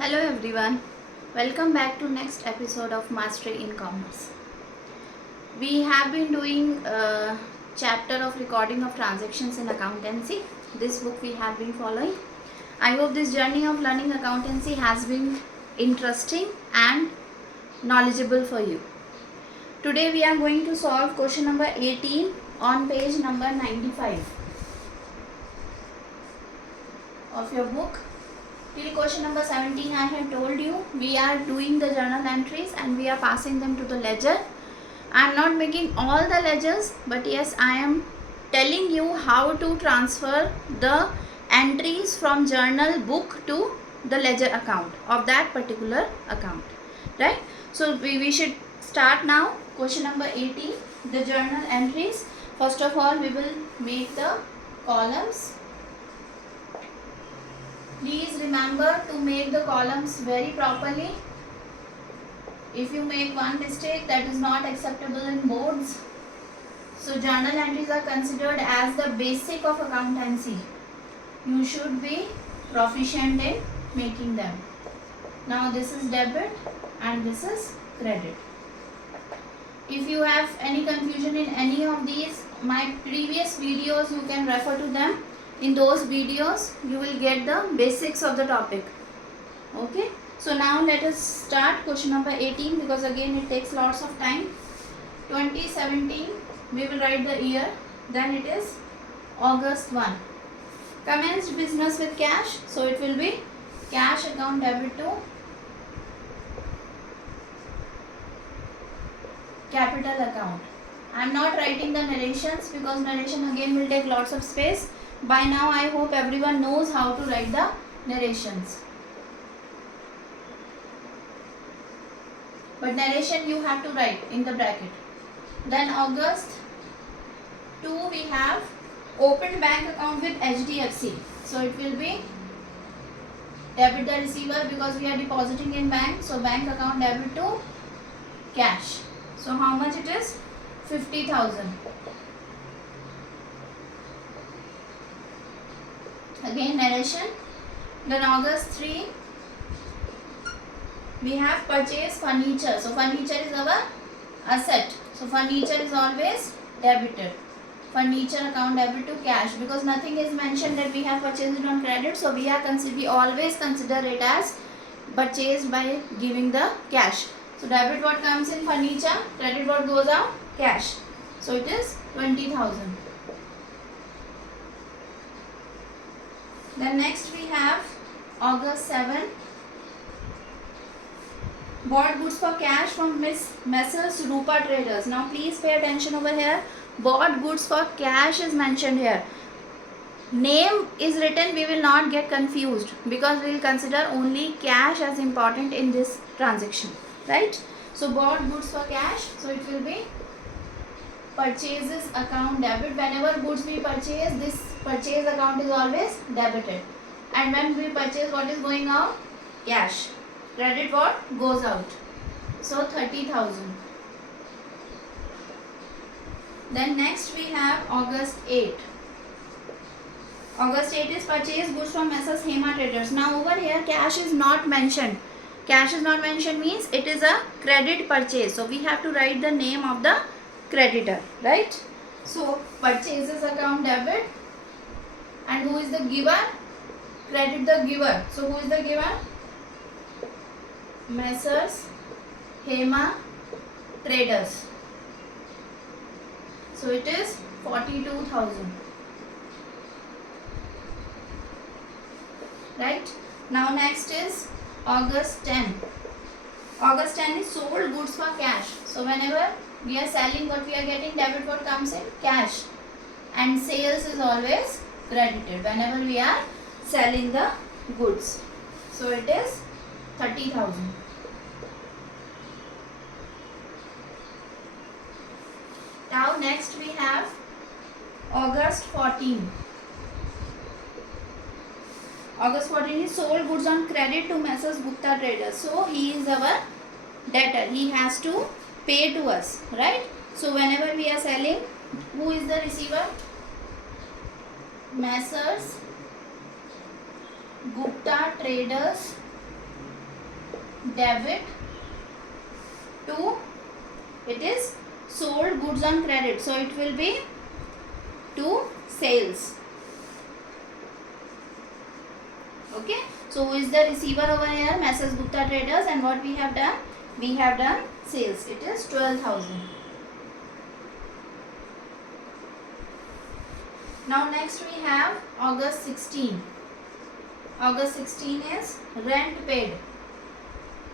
Hello everyone, welcome back to next episode of Mastery in Commerce. We have been doing a chapter of recording of transactions in accountancy. This book we have been following. I hope this journey of learning accountancy has been interesting and knowledgeable for you. Today we are going to solve question number 18 on page number 95 of your book. Till question number 17 I have told you we are doing the journal entries and we are passing them to the ledger. I am not making all the ledgers, but yes, I am telling you how to transfer the entries from journal book to the ledger account of that particular account, right? So we should start now. Question number 18, the journal entries. First of all, we will make the columns. Please remember to make the columns very properly. If you make one mistake, that is not acceptable in boards. So journal entries are considered as the basic of accountancy. You should be proficient in making them. Now this is debit and this is credit. If you have any confusion in any of these, my previous videos, you can refer to them. In those videos, you will get the basics of the topic. Okay. So now let us start question number 18 because again it takes lots of time. 2017, we will write the year. Then it is August 1. Commenced business with cash. So it will be cash account debit to capital account. I am not writing the narrations because narration again will take lots of space. By now I hope everyone knows how to write the narrations. But narration you have to write in the bracket. Then August 2 we have opened bank account with HDFC. So it will be debit the receiver because we are depositing in bank. So bank account debit to cash. So how much it is? 50,000. Again narration. Then August 3 we have purchase furniture. So furniture is our asset. So furniture is always debited. Furniture account debit to cash because nothing is mentioned that we have purchased it on credit. So we always consider it as purchased by giving the cash. So debit what comes in furniture, credit what goes out, cash. So it is 20,000. Then next we have August 7. Bought goods for cash from Messrs. Rupa Traders. Now please pay attention over here. Bought goods for cash is mentioned here. Name is written, we will not get confused because we will consider only cash as important in this transaction. Right? So bought goods for cash. So it will be purchases account debit. Whenever goods we purchase, this purchase account is always debited. And when we purchase, what is going out? Cash. Credit what? Goes out. So 30,000. Then next we have August 8. August 8 is purchase goods from Messrs. Hema Traders. Now over here cash is not mentioned. Cash is not mentioned means it is a credit purchase. So we have to write the name of the creditor, right? So purchases account debit. And who is the giver? Credit the giver. So who is the giver? Messrs. Hema Traders. So it is 42,000. Right? Now next is August 10. August 10 is sold goods for cash. So whenever we are selling, what we are getting, debit what comes in? Cash. And sales is always credited whenever we are selling the goods. So it is 30,000. Now next we have August 14. August 14 is sold goods on credit to Messrs. Gupta Traders. So he is our debtor. He has to pay to us, right? So whenever we are selling, who is the receiver? Messrs. Gupta Traders debit to, it is sold goods on credit, so it will be to sales. Okay, so who is the receiver over here? Messrs Gupta Traders, and what we have done? We have done sales. It is 12,000. Now next we have August 16. August 16 is rent paid.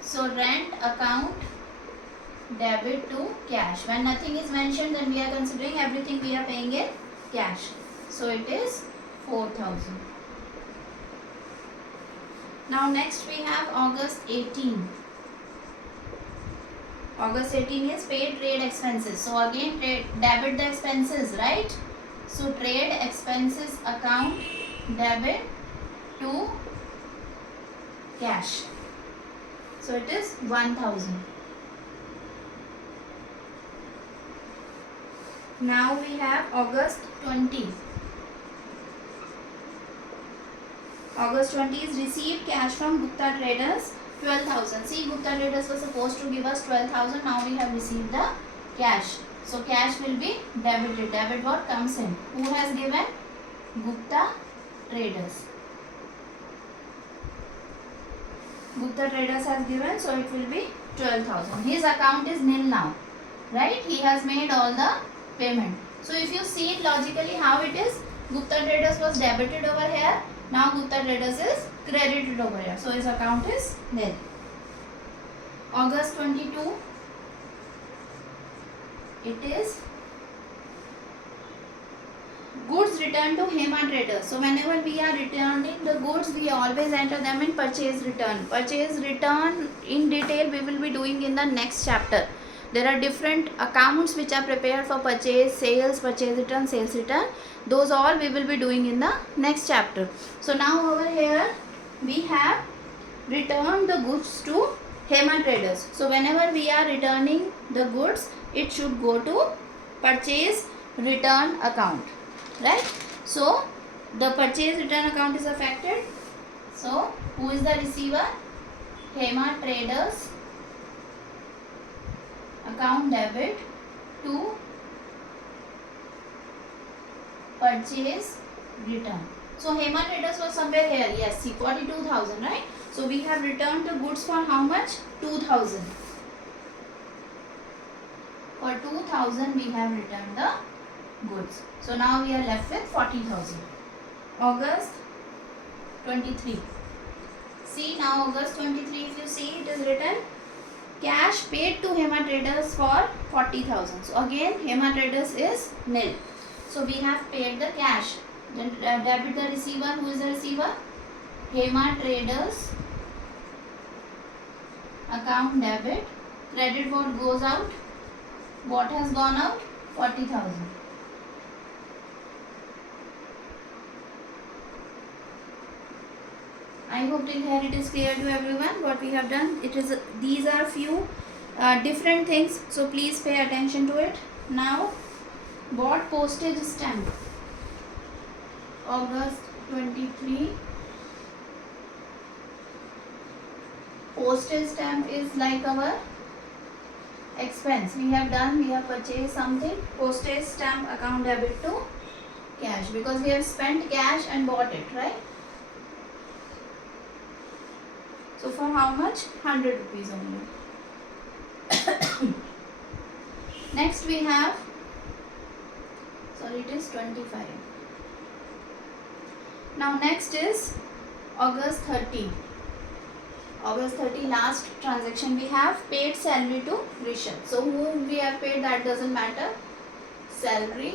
So rent account debit to cash. When nothing is mentioned, then we are considering everything we are paying in cash. So it is 4,000. Now next we have August 18. August 18 is paid trade expenses. So again debit the expenses, right? So trade expenses account debit to cash. So it is 1,000. Now we have August 20. August 20 is received cash from Gupta Traders 12,000. See, Gupta Traders was supposed to give us 12,000. Now we have received the cash. So cash will be debited. Debit what comes in? Who has given? Gupta Traders. Gupta Traders has given, so it will be 12,000. His account is nil now, right? He has made all the payment. So if you see it logically how it is, Gupta Traders was debited over here. Now Gupta Traders is credited over here. So his account is nil. August 22. It is goods returned to Hema Traders. So whenever we are returning the goods, we always enter them in purchase return. Purchase return in detail we will be doing in the next chapter. There are different accounts which are prepared for purchase, sales, purchase return, sales return. Those all we will be doing in the next chapter. So now over here we have returned the goods to Hema Traders. So whenever we are returning the goods, it should go to purchase return account, right? So the purchase return account is affected. So who is the receiver? Hema Traders account debit to purchase return. So Hema Traders was somewhere here. Yes, see 42,000, right? So we have returned the goods for how much? 2,000. For 2,000 we have returned the goods. So now we are left with 40,000. August 23. See now August 23, if you see, it is written cash paid to Hema Traders for 40,000. So again Hema Traders is nil. So we have paid the cash. Then debit the receiver. Who is the receiver? Hema Traders account debit. Credit what goes out? What has gone out? 40,000. I hope till here it is clear to everyone what we have done. It is these are few different things, so please pay attention to it. Now, bought postage stamp. August 23. Postage stamp is like our expense. We have purchased something. Postage stamp account debit to cash, because we have spent cash and bought it, right? So for how much? 100 rupees only. Next we have, sorry, it is 25. Now next is August 30. August 30, last transaction we have paid salary to Rishabh. So whom we have paid, that doesn't matter. Salary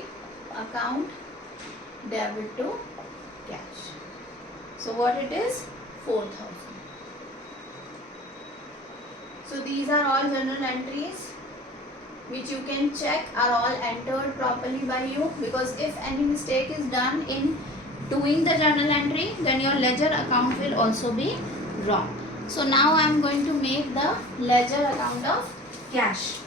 account debit to cash. So what it is? 4,000. So these are all journal entries which you can check are all entered properly by you, because if any mistake is done in doing the journal entry, then your ledger account will also be wrong. So now I am going to make the ledger account of cash.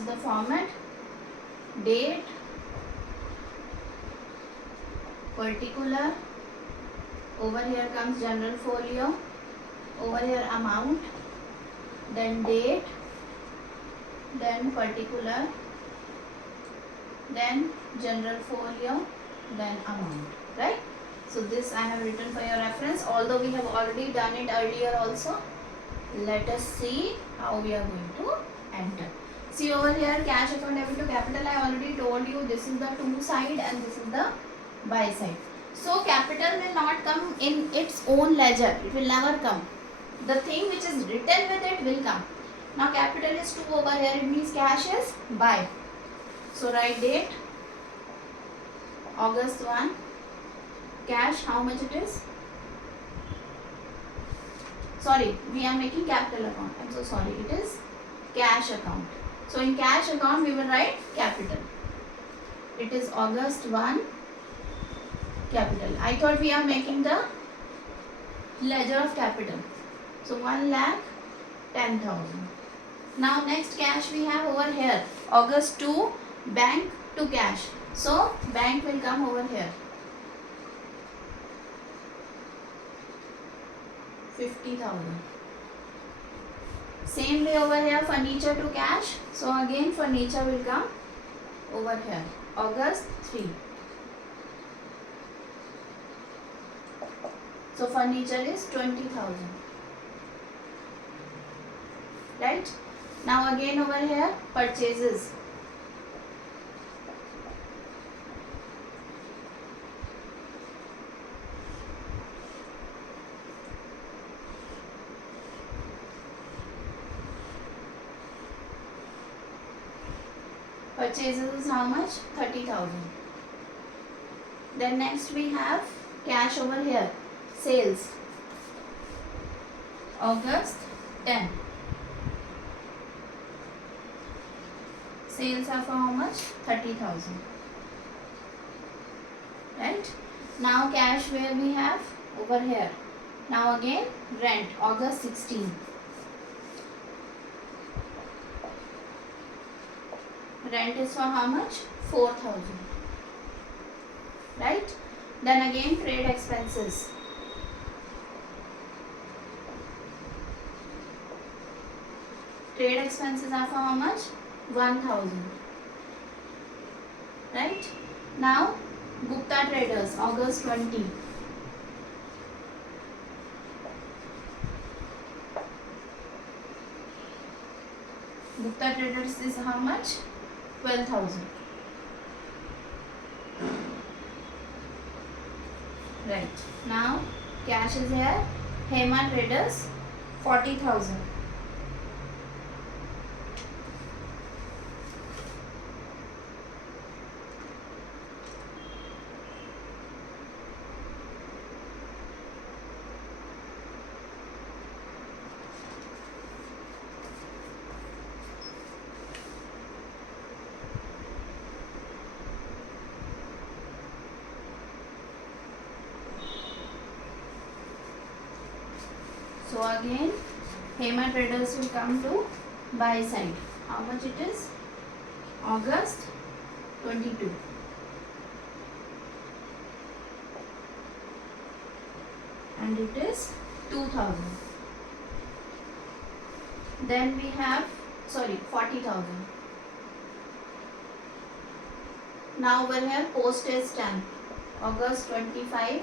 is the format. Date, particular, over here comes general folio, over here amount, then date, then particular, then general folio, then amount, right? So this I have written for your reference, although we have already done it earlier also. Let us see how we are going to enter. See over here, cash account debit to capital, I already told you this is the to side and this is the buy side. So capital will not come in its own ledger, it will never come. The thing which is written with it will come. Now capital is 2 over here, it means cash is buy. So write date, August 1, cash, how much it is? Sorry, we are making capital account, I'm so sorry, it is cash account. So in cash account we will write capital. It is August 1, capital. I thought we are making the ledger of capital. So 1,10,000. Now next cash we have over here. August 2, bank to cash. So bank will come over here. 50,000. Same way over here, furniture to cash. So again furniture will come over here. August 3. So furniture is 20,000. Right? Now again over here, purchases. Purchases is how much? 30,000. Then next we have cash over here. Sales. August 10. Sales are for how much? 30,000. Right? Now cash where we have? Over here. Now again rent. August 16. Rent is for how much? 4,000. Right? Then again trade expenses. Trade expenses are for how much? 1,000. Right? Now Gupta Traders, August 20. Gupta Traders is how much? 12,000. Right. Now cash is here. Hema Traders, 40,000. So again Hema Traders will come to buy side. How much it is? August 22. And it is 2,000. Then we have 40,000. Now over here postage stamp. August 25.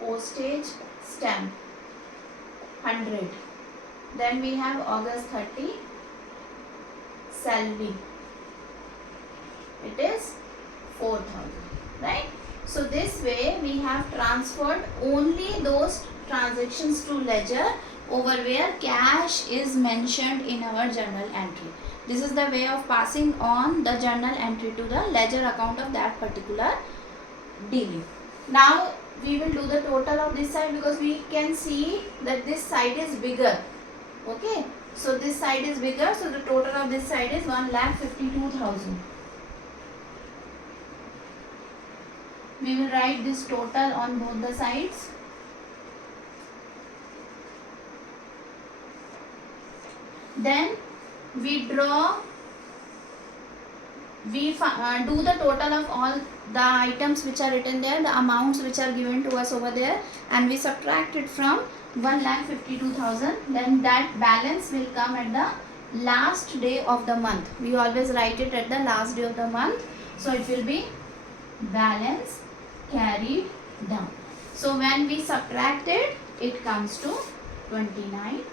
Postage stamp 100. Then we have August 30 salary. It is 4,000. Right? So this way we have transferred only those transactions to ledger over where cash is mentioned in our journal entry. This is the way of passing on the journal entry to the ledger account of that particular dealing. Now we will do the total of this side because we can see that this side is bigger. Okay. So this side is bigger. So the total of this side is 1,52,000. We will write this total on both the sides. Then we draw, we do the total of all the items which are written there, the amounts which are given to us over there, and we subtract it from 1,52,000. Then that balance will come at the last day of the month. We always write it at the last day of the month. So it will be balance carried down. So when we subtract it, it comes to 2,900.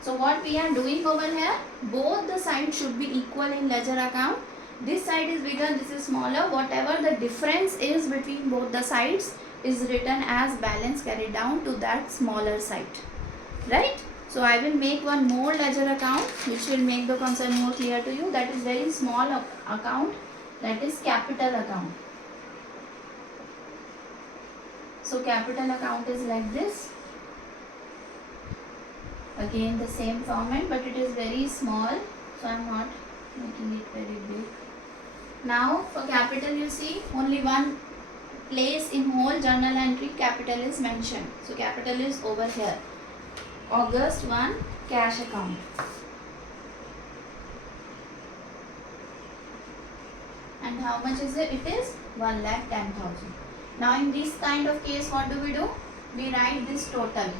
So what we are doing over here, both the sides should be equal in ledger account. This side is bigger, this is smaller. Whatever the difference is between both the sides is written as balance carried down to that smaller side. Right? So I will make one more ledger account which will make the concept more clear to you. That is very small account. That is capital account. So capital account is like this. Again the same format, but it is very small. So I am not making it very big. Now for capital, you see only one place in whole journal entry capital is mentioned. So capital is over here. August 1 cash account. And how much is it? It is 1,10,000. Now in this kind of case, what do? We write this total.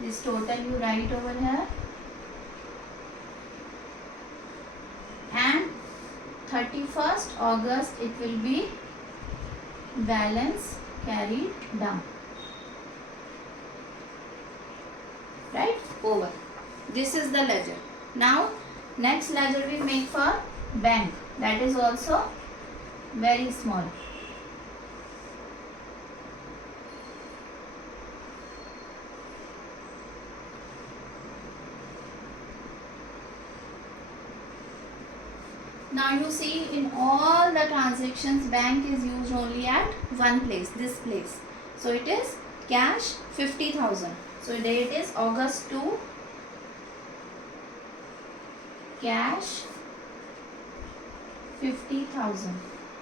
This total you write over here. And 31st August it will be balance carried down. Right? Over. This is the ledger. Now next ledger we make for bank. That is also very small. Now you see in all the transactions bank is used only at one place, this place. So it is cash 50,000. So date is August 2 cash 50,000.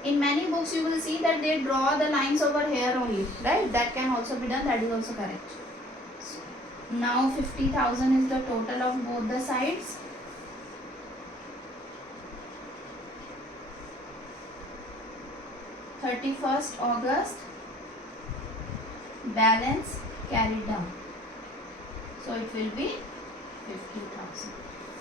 In many books you will see that they draw the lines over here only, right? That can also be done, that is also correct. So now 50,000 is the total of both the sides. (31st August) balance carried down. So it will be 50,000.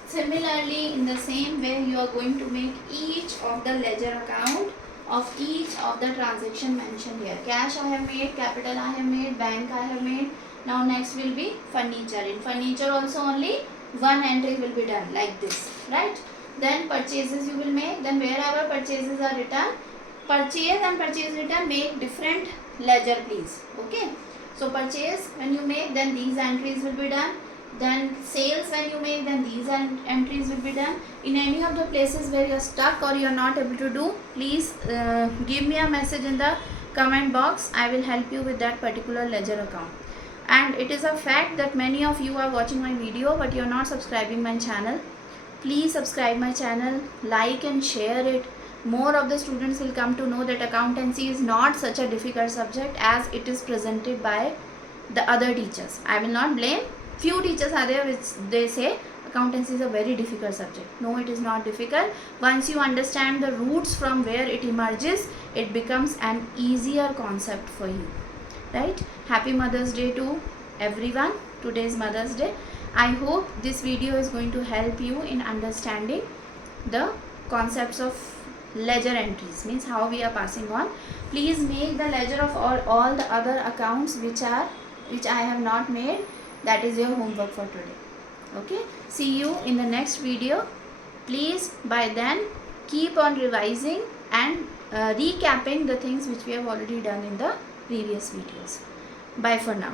Similarly, in the same way, you are going to make each of the ledger account of each of the transaction mentioned here. Cash I have made, capital I have made, bank I have made. Now next will be furniture. In furniture also only one entry will be done like this, right? Then purchases you will make. Then wherever purchases are written, purchase and purchase return, make different ledger please. Okay. So purchase when you make, then these entries will be done. Then sales when you make, then these entries will be done. In any of the places where you are stuck or you are not able to do, please give me a message in the comment box. I will help you with that particular ledger account. And it is a fact that many of you are watching my video but you are not subscribing my channel. Please subscribe my channel, like and share it. More of the students will come to know that accountancy is not such a difficult subject as it is presented by the other teachers. I will not blame. Few teachers are there which they say accountancy is a very difficult subject. No, it is not difficult. Once you understand the roots from where it emerges, it becomes an easier concept for you. Right? Happy Mother's Day to everyone. Today is Mother's Day. I hope this video is going to help you in understanding the concepts of ledger entries, means how we are passing on. Please make the ledger of all the other accounts which I have not made. That is your homework for today. Okay, see you in the next video. Please by then keep on revising and recapping the things which we have already done in the previous videos. Bye for now.